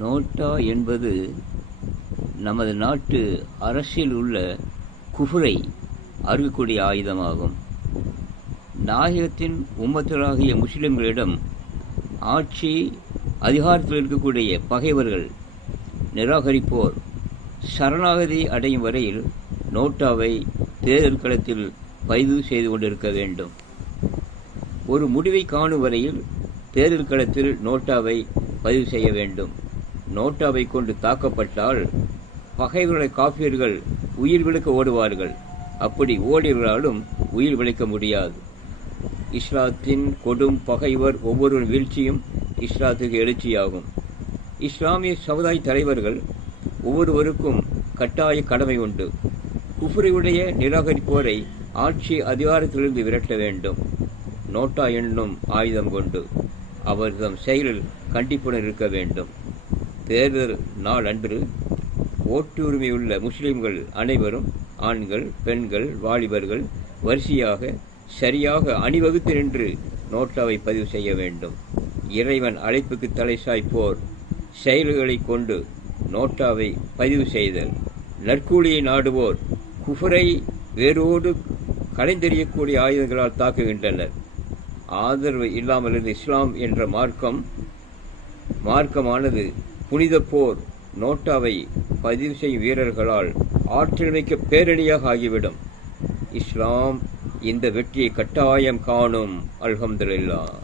NOTA என்பது நமது நாட்டு அரசில் உள்ள குஃபுரை அறுக்கக்கூடிய ஆயுதமாகும். நாயகத்தின் உம்மத்தராகிய முஸ்லிம்களிடம் ஆட்சி அதிகாரத்தில் இருக்கக்கூடிய பகைவர்கள் நிராகரிப்போர் சரணாகதி அடையும் வரையில் நோட்டாவை தேர்தல் களத்தில் பதிவு செய்து கொண்டிருக்க வேண்டும். ஒரு முடிவை காணும் வரையில் தேர்தல் களத்தில் நோட்டாவை பதிவு செய்ய வேண்டும். நோட்டாவை கொண்டு தாக்கப்பட்டால் பகைவர்களுடைய காபியர்கள் உயிர் விழுக்க ஓடுவார்கள். அப்படி ஓடியவர்களாலும் உயிர் விளைக்க முடியாது. இஸ்லாத்தின் கொடும் பகைவர் ஒவ்வொரு வீழ்ச்சியும் இஸ்லாத்துக்கு எழுச்சியாகும். இஸ்லாமிய சமுதாய தலைவர்கள் ஒவ்வொருவருக்கும் கட்டாய கடமை உண்டு. குஃபுரையுடைய நிராகரிப்போரை ஆட்சி அதிகாரத்திலிருந்து விரட்ட வேண்டும். நோட்டா என்னும் ஆயுதம் கொண்டு அவர்தம் செயலில் கண்டிப்புடன் இருக்க வேண்டும். தேர்தல் நாள் அன்று ஓட்டு உரிமையுள்ள முஸ்லிம்கள் அனைவரும் ஆண்கள், பெண்கள், வாலிபர்கள் வரிசையாக சரியாக அணிவகுத்து நின்று நோட்டாவை பதிவு செய்ய வேண்டும். இறைவன் அழைப்புக்கு தலை சாய்ப்போர் செயல்களை கொண்டு நோட்டாவை பதிவு செய்தல். நற்கூலியை நாடுவோர் குஃபரை வேரோடு களைந்தெறியக்கூடிய ஆயுதங்களால் தாக்குகின்றனர். ஆதரவு இல்லாமல் இருந்த இஸ்லாம் என்ற மார்க்கமானது புனித போர் நோட்டாவை பதிவு செய்யும் வீரர்களால் ஆற்றல்மிக்க பேரணியாக ஆகிவிடும். இஸ்லாம் இந்த வெற்றியை கட்டாயம் காணும். அல்ஹம்துலில்லாஹ்.